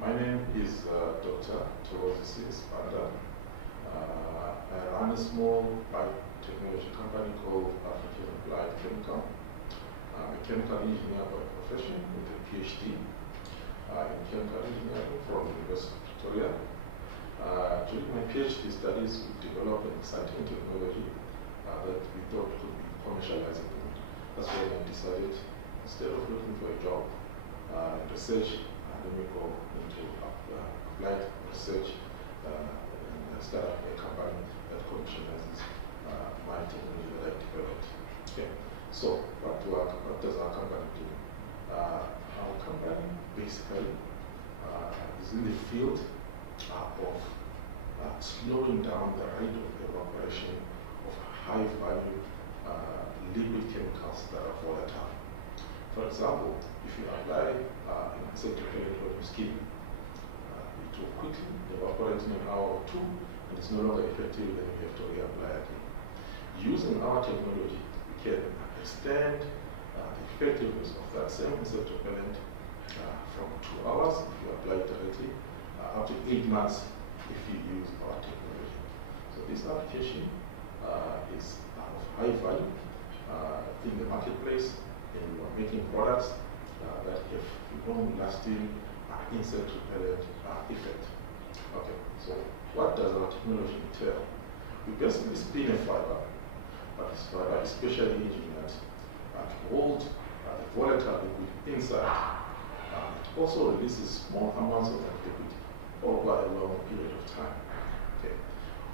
My name is Dr. Torosis Panda. I run a small biotechnology company called African Applied Chemical. I'm a chemical engineer by profession with a PhD in chemical engineering from the University of Victoria. During my PhD studies, we developed an exciting technology that we thought could be commercializable. That's why I decided, instead of looking for a job in research, let me go into applied research and start up a company that commercializes my technology that I developed. Okay. So, what does our company do? Our company basically is in the field of slowing down the rate of evaporation of high-value liquid chemicals that are volatile. For example, if you apply an insect repellent on your skin, it will quickly evaporate in an hour or two, and it's no longer effective, then you have to reapply again. Using our technology, we can extend the effectiveness of that same insect repellent from 2 hours if you apply it directly, up to 8 months if you use our technology. So this application is of high value in the marketplace, and we are making products that have long-lasting insect repellent effect. Okay, so what does our technology entail? We basically spin a fiber, but this fiber is specially engineered to hold the volatile liquid inside. It also releases small amounts of that liquid over a long period of time. Okay,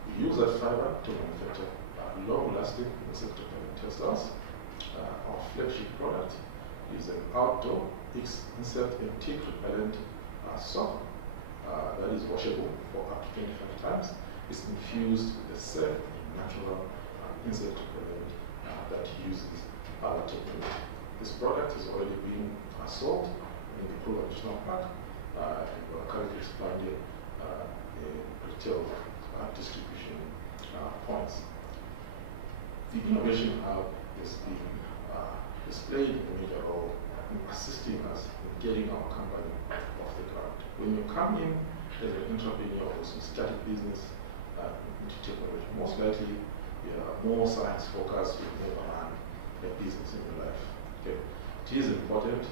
we use that fiber to manufacture long-lasting insect repellent textiles. Our flagship product is an outdoor insect and tick repellent sock that is washable for up to 25 times. It's infused with a safe and natural insect repellent that uses our technology. This product is already being sold in the Kruger National Park, and we are currently expanding the retail distribution points. The Innovation Hub has played a major role in assisting us in getting our company off the ground. When you come in as an entrepreneur or some started business into technology, most likely you are more science focused, you never run a business in your life. Okay. It is important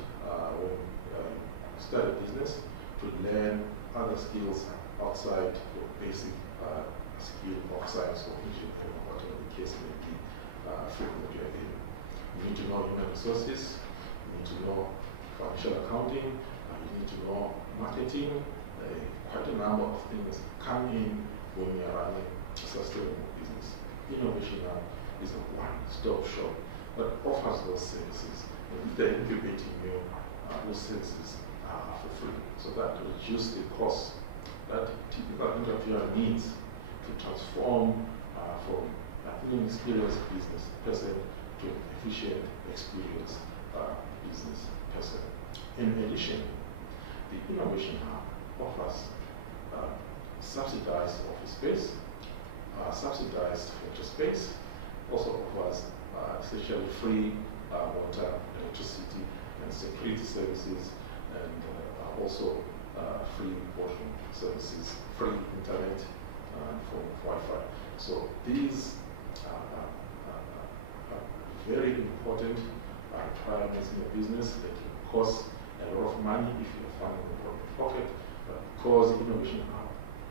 when you start a business to learn other skills outside your basic skill of science or engineering, whatever the case may be, field that you are in. You need to know human resources, you need to know financial accounting, you need to know marketing. Quite a number of things come in when you are running a sustainable business. Innovation Hub is a one-stop shop that offers those services. And if they're incubating you, those services are for free. So that reduces the cost that typical entrepreneur needs to transform from an inexperienced business person to an efficient, experienced business person. In addition, the Innovation Hub offers subsidized office space, subsidized lecture space, also offers essentially free water, electricity, and security services, and also free washing services, free internet, and for Wi-Fi. So these are very important requirements in your business. They can cost a lot of money if you're funding them from your pocket, but because Innovation Hub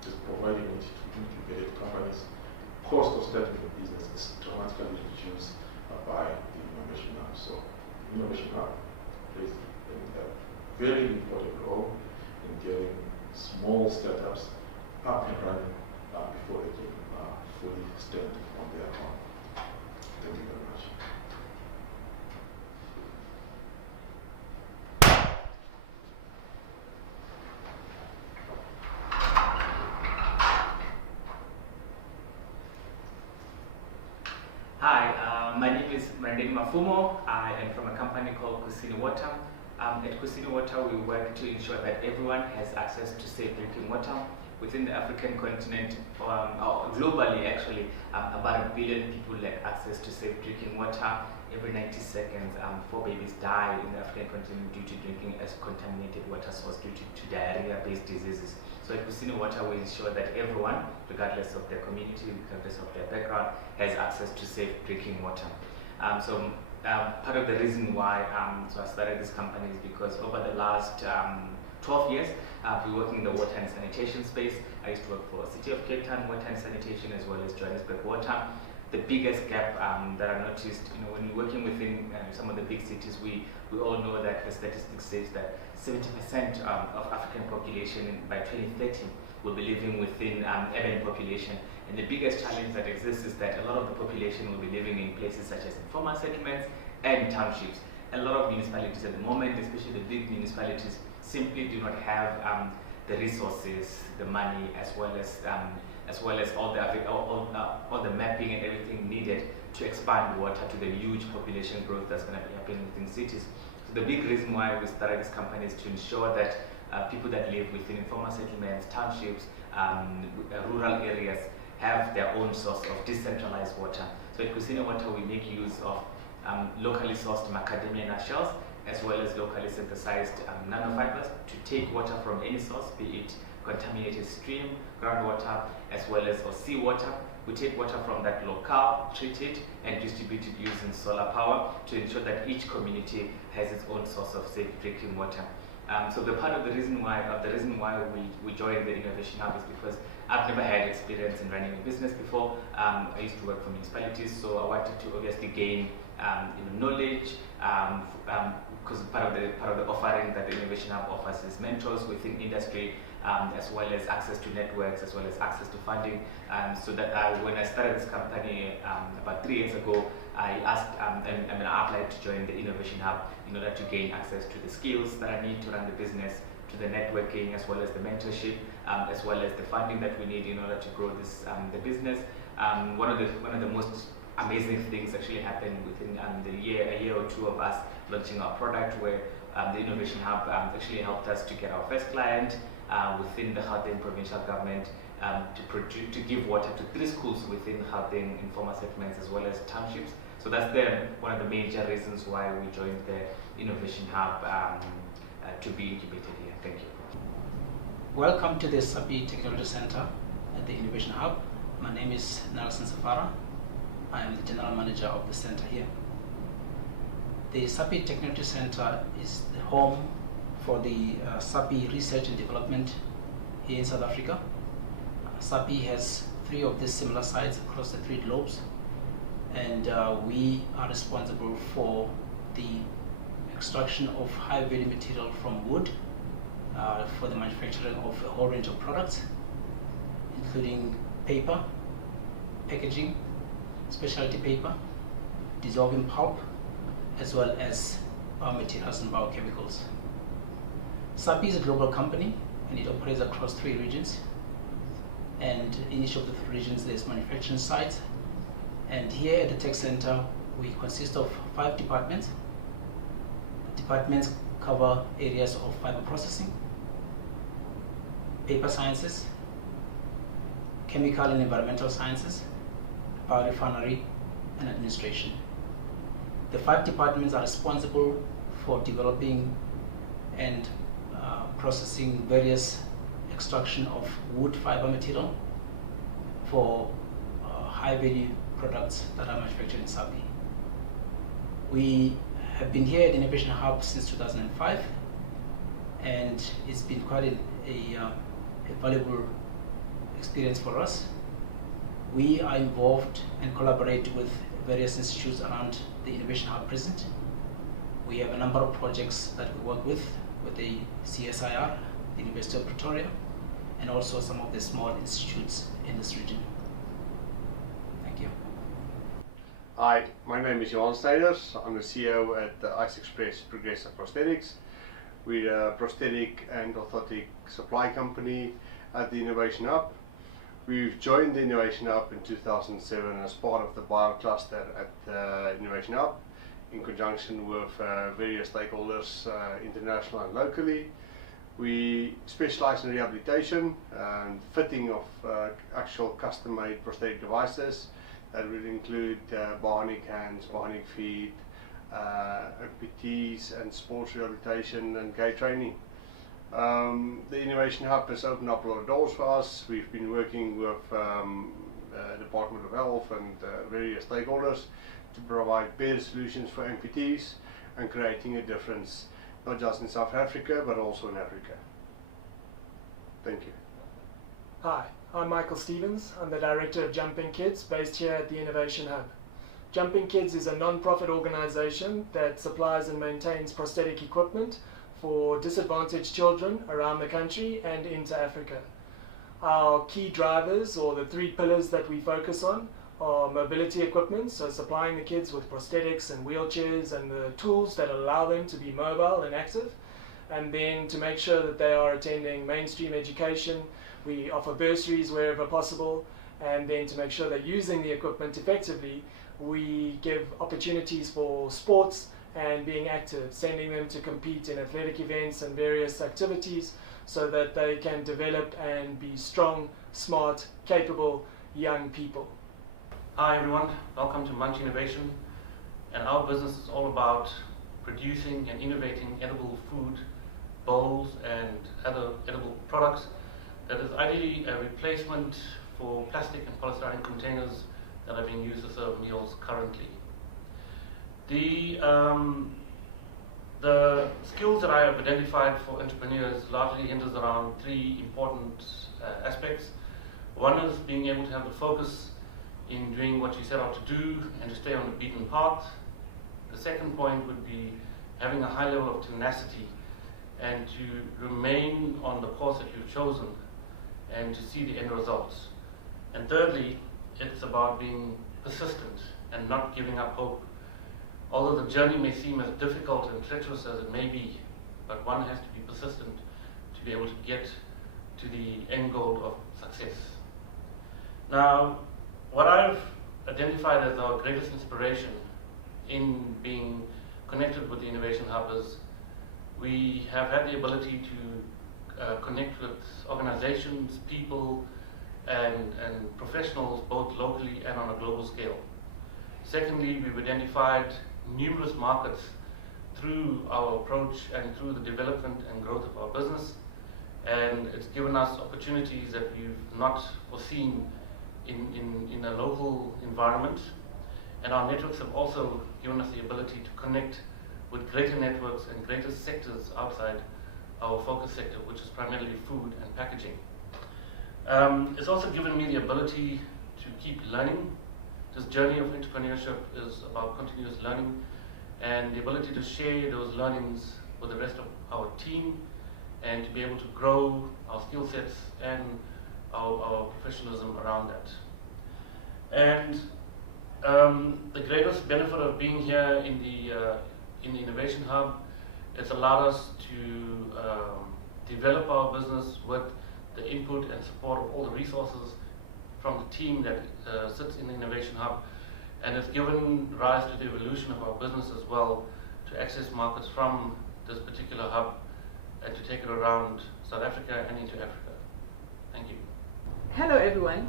is providing it to incubated companies, the cost of starting a business is dramatically reduced by the Innovation Hub. So the Innovation Hub plays a very important role in getting small startups up and running before they can fully stand on their own. Thank you very much. Hi, my name is Brandon Mafumo. I am from a company called Kusini Water. At Kusini Water, we work to ensure that everyone has access to safe drinking water. within the African continent, or globally actually, about 1 billion people lack access to safe drinking water. Every 90 seconds, 4 babies die in the African continent due to drinking a contaminated water source due to diarrhea-based diseases. So at Kusini Water, we ensure that everyone, regardless of their community, regardless of their background, has access to safe drinking water. Part of the reason why so I started this company is because over the last 12 years, I've been working in the water and sanitation space. I used to work for City of Cape Town Water and Sanitation as well as Johannesburg Water. The biggest gap that I noticed, when you're working within some of the big cities, we all know that the statistics says that 70% of African population by 2030 will be living within urban population. And the biggest challenge that exists is that a lot of the population will be living in places such as informal settlements and townships. A lot of municipalities at the moment, especially the big municipalities, simply do not have the resources, the money, as well as all the mapping and everything needed to expand water to the huge population growth that's going to be happening within cities. So the big reason why we started this company is to ensure that people that live within informal settlements, townships, rural areas have their own source of decentralized water. So at Kusini Water, we make use of locally sourced macadamia nut shells as well as locally synthesized nanofibers to take water from any source, be it contaminated stream, groundwater, as well as seawater. We take water from that locale, treat it, and distribute it using solar power to ensure that each community has its own source of safe drinking water. So the reason why we joined the Innovation Hub is because I've never had experience in running a business before. I used to work for municipalities, so I wanted to obviously gain knowledge, because part of the offering that the Innovation Hub offers is mentors within industry, as well as access to networks, as well as access to funding. So that when I started this company about 3 years ago, I asked and I applied to join the Innovation Hub in order to gain access to the skills that I need to run the business, to the networking, as well as the mentorship, as well as the funding that we need in order to grow this the business. One of the most amazing things actually happened within a year or two of us launching our product, where the Innovation Hub actually helped us to get our first client within the Gauteng provincial government, to give water to 3 schools within Gauteng informal settlements as well as townships. So that's one of the major reasons why we joined the Innovation Hub to be incubated here. Thank you. Welcome to the SAPI Technology Center at the Innovation Hub. My name is Nelson Safara. I am the General Manager of the center here. The SAPI Technology Center is the home for the SAPI Research and Development here in South Africa. SAPI has 3 of these similar sites across the 3 globes, and we are responsible for the extraction of high-value material from wood for the manufacturing of a whole range of products, including paper, packaging, specialty paper, dissolving pulp, as well as biomaterials and biochemicals. SAPI is a global company, and it operates across 3 regions. And in each of the 3 regions, there's manufacturing sites. And here at the Tech Center, we consist of 5 departments. The departments cover areas of fiber processing, paper sciences, chemical and environmental sciences, biorefinery, and administration. The 5 departments are responsible for developing and processing various extraction of wood fiber material for high-value products that are manufactured in SAPI. We have been here at the Innovation Hub since 2005, and it's been quite a valuable experience for us. We are involved and collaborate with various institutes around the Innovation Hub present. We have a number of projects that we work with the CSIR, the University of Pretoria, and also some of the small institutes in this region. Thank you. Hi, my name is Johan Snijders. I'm the CEO at Ice Express Progressive Prosthetics. We're a prosthetic and orthotic supply company at the Innovation Hub. We've joined the Innovation Hub in 2007 as part of the Bio Cluster at the Innovation Hub, in conjunction with various stakeholders, international and locally. We specialize in rehabilitation and fitting of actual custom-made prosthetic devices. That would include bionic hands, bionic feet, amputees, and sports rehabilitation and gait training. The Innovation Hub has opened up a lot of doors for us. We've been working with Department of Health and various stakeholders to provide better solutions for amputees and creating a difference not just in South Africa but also in Africa. Thank you. Hi, I'm Michael Stevens. I'm the Director of Jumping Kids based here at the Innovation Hub. Jumping Kids is a non-profit organization that supplies and maintains prosthetic equipment for disadvantaged children around the country and into Africa. Our key drivers, or the 3 pillars that we focus on, are mobility equipment, so supplying the kids with prosthetics and wheelchairs and the tools that allow them to be mobile and active, and then to make sure that they are attending mainstream education. We offer bursaries wherever possible, and then to make sure they're using the equipment effectively, we give opportunities for sports and being active, sending them to compete in athletic events and various activities so that they can develop and be strong, smart, capable young people. Hi everyone, welcome to Munch Innovation, and our business is all about producing and innovating edible food, bowls and other edible products that is ideally a replacement for plastic and polystyrene containers that are being used to serve meals currently. The skills that I have identified for entrepreneurs largely hinges around 3 important aspects. One is being able to have the focus in doing what you set out to do and to stay on the beaten path. The second point would be having a high level of tenacity and to remain on the course that you've chosen and to see the end results. And thirdly, it's about being persistent and not giving up hope. Although the journey may seem as difficult and treacherous as it may be, but one has to be persistent to be able to get to the end goal of success. Now, what I've identified as our greatest inspiration in being connected with the Innovation Hub is we have had the ability to connect with organizations, people, and professionals both locally and on a global scale. Secondly, we've identified numerous markets through our approach and through the development and growth of our business, and it's given us opportunities that we've not foreseen in a local environment, and our networks have also given us the ability to connect with greater networks and greater sectors outside our focus sector, which is primarily food and packaging. It's also given me the ability to keep learning. This journey of entrepreneurship is about continuous learning and the ability to share those learnings with the rest of our team and to be able to grow our skill sets and our professionalism around that. And the greatest benefit of being here in the Innovation Hub, it's allowed us to develop our business with the input and support of all the resources from the team that sits in the Innovation Hub, and it's given rise to the evolution of our business as well to access markets from this particular hub and to take it around South Africa and into Africa. Thank you. Hello everyone,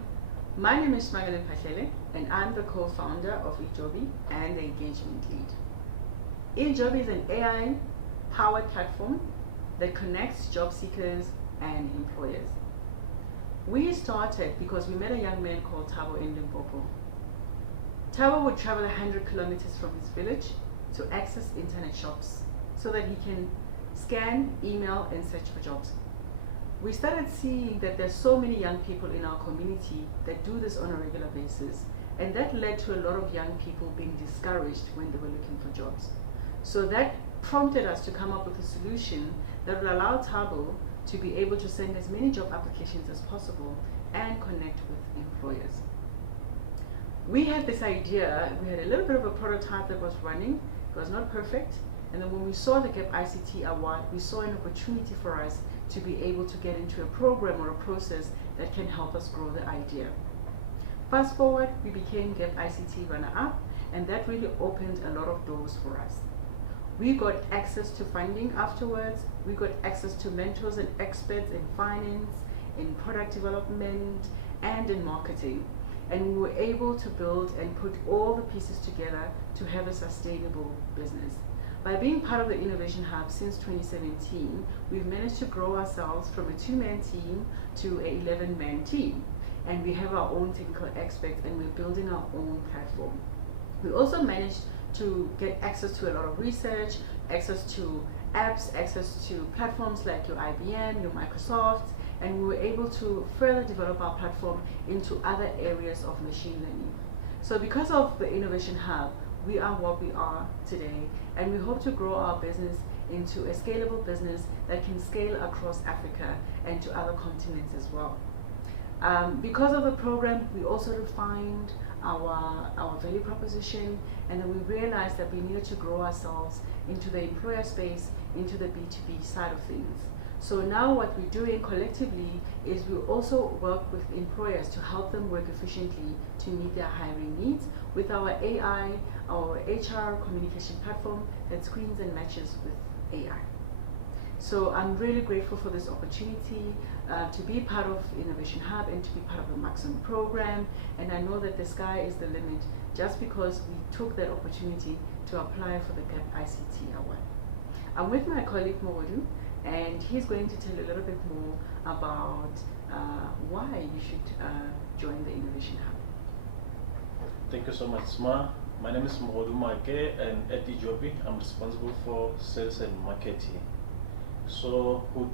my name is Magdalene Pahlele and I'm the co-founder of eJobi and the engagement lead. eJobi is an AI-powered platform that connects job seekers and employers. We started because we met a young man called Thabo in Limpopo. Thabo would travel 100 kilometers from his village to access internet shops so that he can scan, email, and search for jobs. We started seeing that there's so many young people in our community that do this on a regular basis, and that led to a lot of young people being discouraged when they were looking for jobs. So that prompted us to come up with a solution that will allow Thabo to be able to send as many job applications as possible and connect with employers. We had this idea, we had a little bit of a prototype that was running, it was not perfect, and then when we saw the GAP ICT award, we saw an opportunity for us to be able to get into a program or a process that can help us grow the idea. Fast forward, we became GAP ICT runner-up, and that really opened a lot of doors for us. We got access to funding afterwards. We got access to mentors and experts in finance, in product development, and in marketing. And we were able to build and put all the pieces together to have a sustainable business. By being part of the Innovation Hub since 2017, we've managed to grow ourselves from a 2-man team to an 11-man team. And we have our own technical experts, and we're building our own platform. We also managed to get access to a lot of research, access to apps, access to platforms like your IBM, your Microsoft, and we were able to further develop our platform into other areas of machine learning. So because of the Innovation Hub, we are what we are today, and we hope to grow our business into a scalable business that can scale across Africa and to other continents as well. Because of the program, we also refined our value proposition, and then we realized that we needed to grow ourselves into the employer space, into the B2B side of things. So now what we're doing collectively is we also work with employers to help them work efficiently to meet their hiring needs with our AI, our HR communication platform that screens and matches with AI. So I'm really grateful for this opportunity to be part of Innovation Hub and to be part of the Maximum program. And I know that the sky is the limit just because we took that opportunity to apply for the GAP ICT Award. I'm with my colleague Modu, and he's going to tell you a little bit more about why you should join the Innovation Hub. Thank you so much, Sma. My name is Modu Make, and at Ijobi, I'm responsible for sales and marketing. So would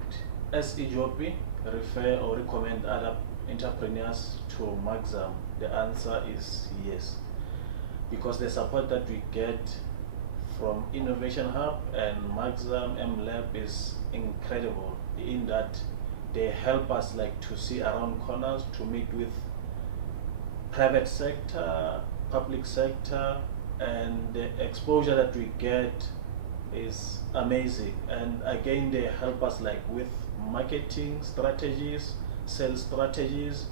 as Ijobi refer or recommend other entrepreneurs to Maxam? The answer is yes, because the support that we get from Innovation Hub and Maxam MLab is incredible in that they help us like to see around corners, to meet with private sector, public sector, and the exposure that we get is amazing. And again, they help us like with marketing strategies, sales strategies.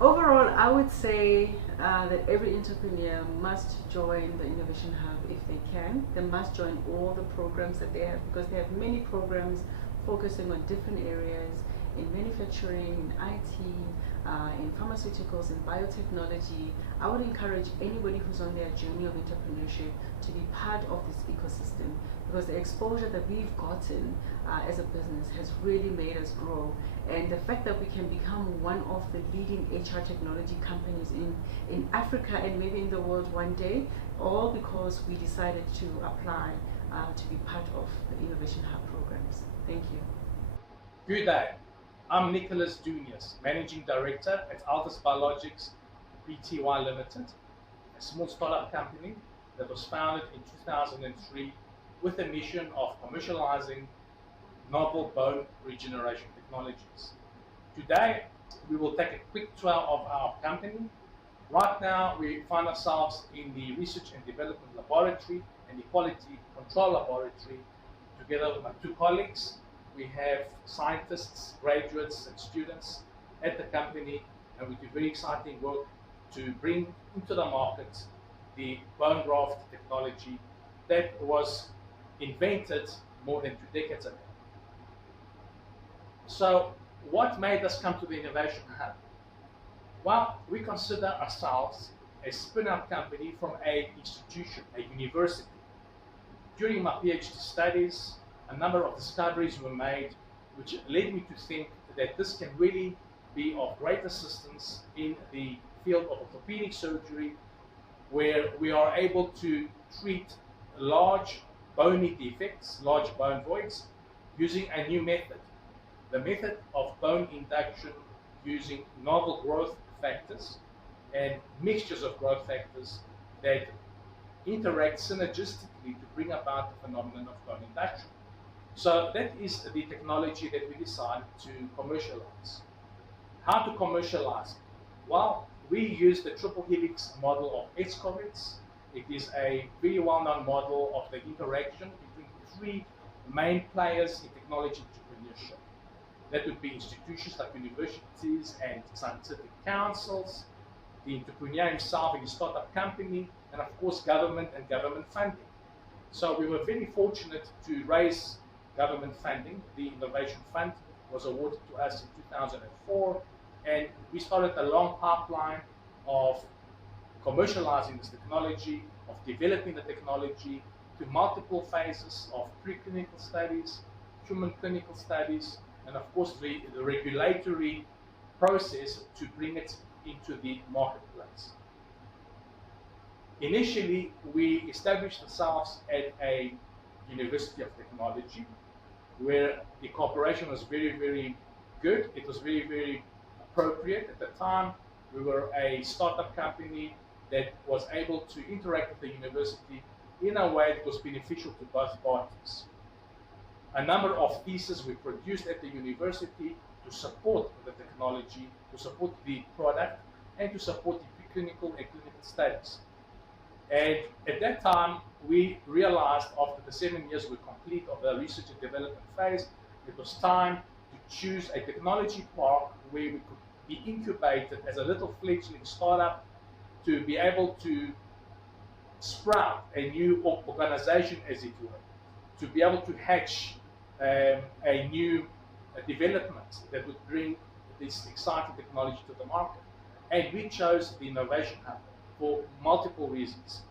Overall, I would say that every entrepreneur must join the Innovation Hub if they can. They must join all the programs that they have, because they have many programs focusing on different areas in manufacturing, in IT, in pharmaceuticals, in biotechnology. I would encourage anybody who's on their journey of entrepreneurship to be part of this ecosystem, because the exposure that we've gotten as a business has really made us grow. And the fact that we can become one of the leading HR technology companies in Africa and maybe in the world one day, all because we decided to apply to be part of the Innovation Hub programs. Thank you. Good day. I'm Nicholas Dunius, Managing Director at Altus Biologics Pty Limited, a small startup company that was founded in 2003 with a mission of commercializing novel bone regeneration technologies. Today, we will take a quick tour of our company. Right now, we find ourselves in the Research and Development Laboratory and the Quality Control Laboratory, together with my two colleagues. We have scientists, graduates, and students at the company, and we do very exciting work to bring into the market the bone graft technology that was invented more than 2 decades ago. So, what made us come to the Innovation Hub? Well, we consider ourselves a spin-out company from an institution, a university. During my PhD studies, a number of discoveries were made which led me to think that this can really be of great assistance in the field of orthopedic surgery, where we are able to treat large bony defects, large bone voids, using a new method. The method of bone induction using novel growth factors and mixtures of growth factors that interact synergistically to bring about the phenomenon of bone induction. So that is the technology that we decided to commercialize. How to commercialize it? Well, we use the triple helix model of Escovitz. It is a very well-known model of the interaction between three main players in technology entrepreneurship. That would be institutions like universities and scientific councils, the entrepreneur himself in his startup company, and of course government and government funding. So we were very fortunate to raise government funding. The Innovation Fund was awarded to us in 2004, and we started a long pipeline of commercializing this technology, of developing the technology to multiple phases of preclinical studies, human clinical studies, and of course the regulatory process to bring it into the marketplace. Initially, we established ourselves at a University of Technology, where the cooperation was very, very good. It was very, very appropriate. At the time, we were a startup company that was able to interact with the university in a way that was beneficial to both parties. A number of theses we produced at the university to support the technology, to support the product, and to support the preclinical and clinical studies. And at that time, we realized after the 7 years we complete of the research and development phase, it was time to choose a technology park where we could be incubated as a little fledgling startup to be able to sprout a new organization, as it were, to be able to hatch a new development that would bring this exciting technology to the market. And we chose the Innovation Hub for multiple reasons.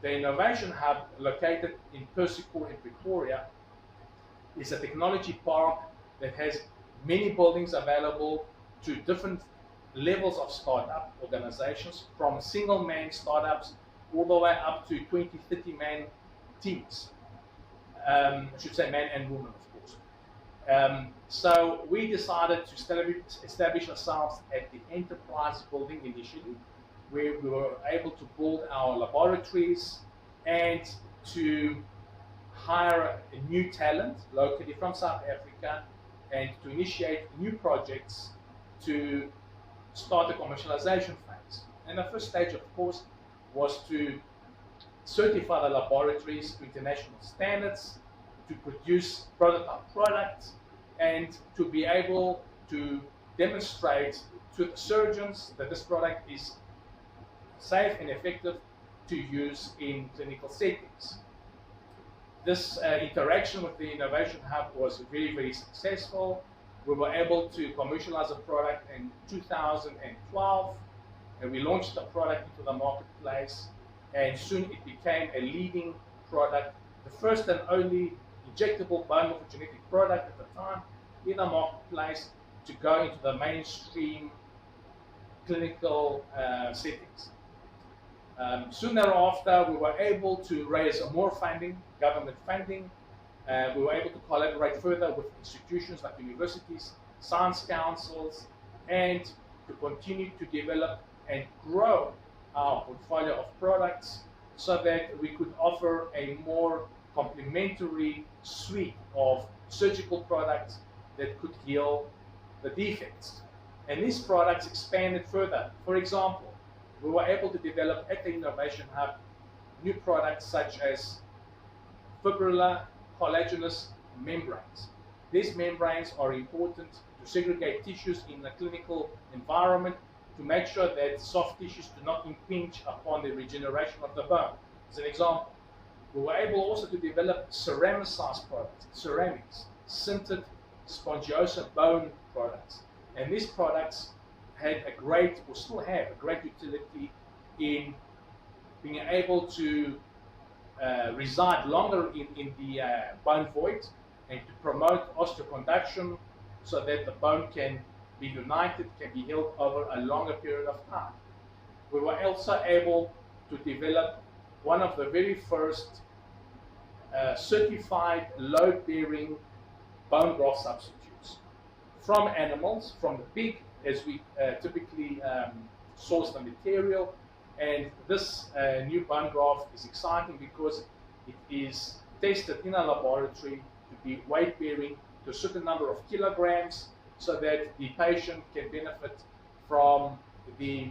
The Innovation Hub, located in Persico in Pretoria, is a technology park that has many buildings available to different levels of startup organizations, from single-man startups all the way up to 20, 30-man teams. I should say man and woman, of course. So we decided to establish ourselves at the Enterprise building initially, where we were able to build our laboratories and to hire a new talent locally from South Africa and to initiate new projects to start the commercialization phase. And the first stage, of course, was to certify the laboratories to international standards, to produce prototype products, and to be able to demonstrate to the surgeons that this product is safe and effective to use in clinical settings. This interaction with the Innovation Hub was very, very successful. We were able to commercialize a product in 2012, and we launched the product into the marketplace, and soon it became a leading product, the first and only injectable bone morphogenetic product at the time in the marketplace to go into the mainstream clinical settings. Soon thereafter, we were able to raise more funding, government funding. We were able to collaborate further with institutions like universities, science councils, and to continue to develop and grow our portfolio of products so that we could offer a more complementary suite of surgical products that could heal the defects. And these products expanded further. For example, we were able to develop at the Innovation Hub new products such as fibrillar collagenous membranes. These membranes are important to segregate tissues in the clinical environment to make sure that soft tissues do not impinge upon the regeneration of the bone. As an example, we were able also to develop ceramicized products, ceramics, sintered spongiosa bone products. And these products had a great, or still have a great utility in being able to reside longer in the bone void and to promote osteoconduction so that the bone can be united, can be healed over a longer period of time. We were also able to develop one of the very first certified load-bearing bone graft substitutes from animals, from the pig, as we typically source the material. And this new bone graft is exciting because it is tested in a laboratory to be weight-bearing to a certain number of kilograms so that the patient can benefit from the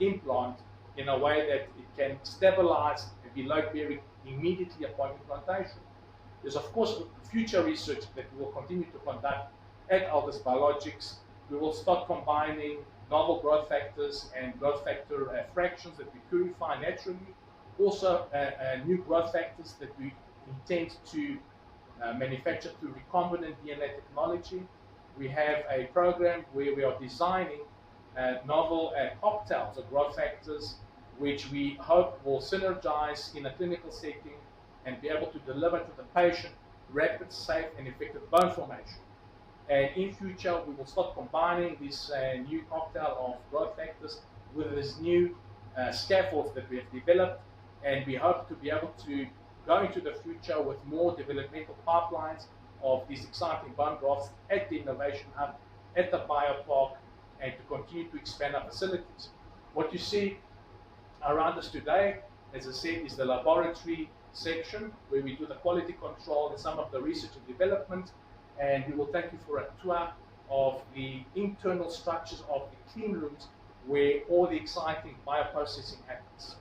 implant in a way that it can stabilize and be load-bearing immediately upon implantation. There's of course future research that we will continue to conduct at Altus Biologics. We will start combining novel growth factors and growth factor fractions that we purify naturally. Also new growth factors that we intend to manufacture through recombinant DNA technology. We have a program where we are designing novel cocktails of growth factors, which we hope will synergize in a clinical setting and be able to deliver to the patient rapid, safe, and effective bone formation. And in future, we will start combining this new cocktail of growth factors with this new scaffolds that we have developed, and we hope to be able to go into the future with more developmental pipelines of these exciting bone grafts at the Innovation Hub, at the Biopark, and to continue to expand our facilities. What you see around us today, as I said, is the laboratory section where we do the quality control and some of the research and development, and we will take you for a tour of the internal structures of the clean rooms where all the exciting bioprocessing happens.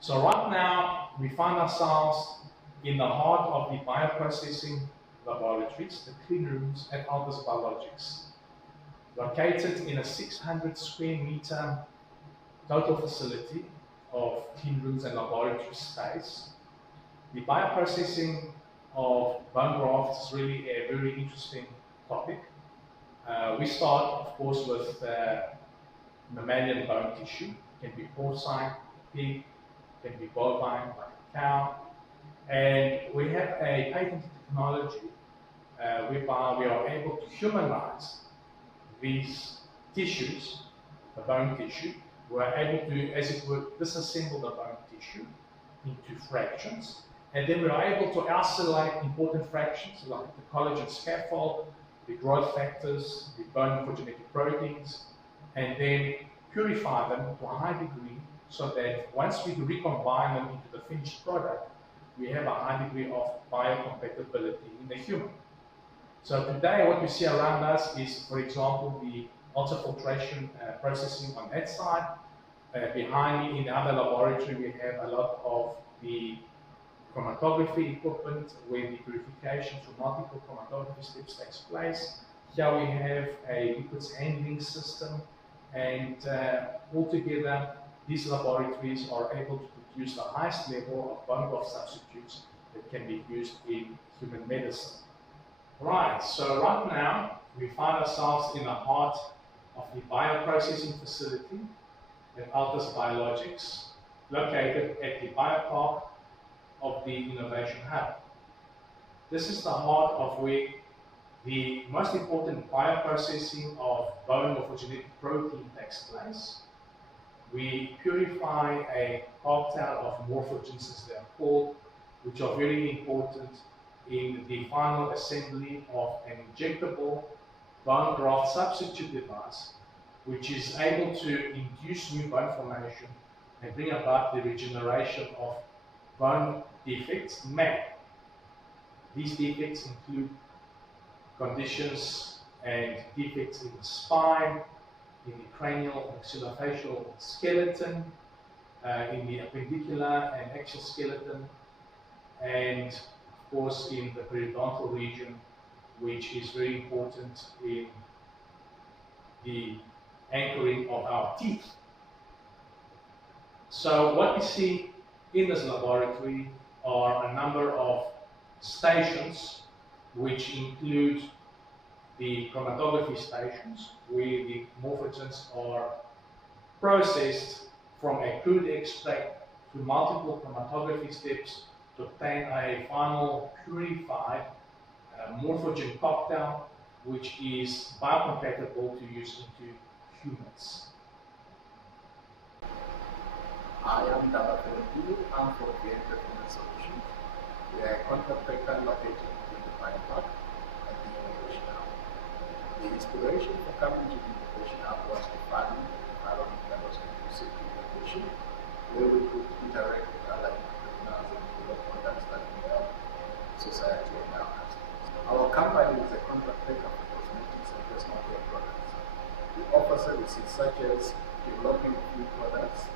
So right now, we find ourselves in the heart of the bioprocessing laboratories, the clean rooms at Altus Biologics. Located in a 600 square meter total facility of clean rooms and laboratory space. The bioprocessing of bone grafts is really a very interesting topic. We start, of course, with mammalian bone tissue. It can be porcine, pig, can be bovine, like a cow. And we have a patented technology whereby we are able to humanize these tissues, the bone tissue. We are able to, as it were, disassemble the bone tissue into fractions. And then we are able to isolate important fractions like the collagen scaffold, the growth factors, the bone morphogenetic proteins, and then purify them to a high degree so that once we recombine them into the finished product, we have a high degree of biocompatibility in the human. So today what we see around us is, for example, the ultrafiltration processing on that side. Behind me in the other laboratory we have a lot of the chromatography equipment where the purification through multiple chromatography steps takes place. Here we have a liquids handling system, and altogether these laboratories are able to produce the highest level of bone graft substitutes that can be used in human medicine. Right, so right now we find ourselves in the heart of the bioprocessing facility at Altus Biologics, located at the Biopark of the Innovation Hub. This is the heart of where the most important bioprocessing of bone morphogenetic protein takes place. We purify a cocktail of morphogens, as they are called, which are very important in the final assembly of an injectable bone graft substitute device, which is able to induce new bone formation and bring about the regeneration of bone defects, MAC. These defects include conditions and defects in the spine, in the cranial and maxillofacial skeleton, in the appendicular and axial skeleton, and of course in the periodontal region, which is very important in the anchoring of our teeth. So what we see in this laboratory are a number of stations which include the chromatography stations where the morphogens are processed from a crude extract through multiple chromatography steps to obtain a final purified morphogen cocktail which is biocompatible to use into humans. I am Dr. Philip. I'm from VN Performance Solutions. We are a contract breaker located in the Biopark at the Innovation Hub. The inspiration for coming to the Innovation Hub was to find an environment that was conducive to innovation, where we could interact with other entrepreneurs and develop products that will help society and our customers. Our company is a contract breaker for cosmetics and personal care products. We offer services such as developing new products,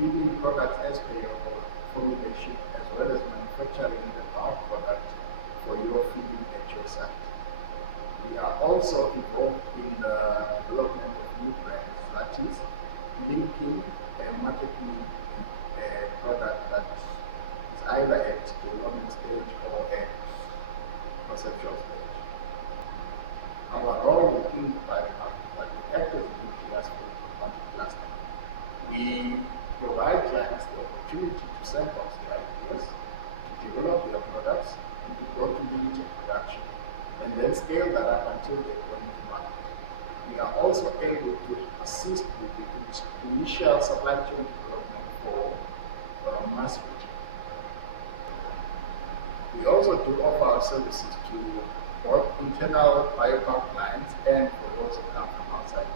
feeding products as per your formulation, as well as manufacturing the bulk product for your feeding at your site. We are also involved in the development of new brands, that is, linking and marketing a product that is either at development stage or at conceptual stage. Our role within the biopark is that we act as a nucleus for the quantum cluster. We provide clients the opportunity to sandbox their ideas, to develop their products, and to go to digital production, and then scale that up until they go into market. We are also able to assist with the initial supply chain development for mass production. We also do offer our services to both internal biopark clients and for those who come from outside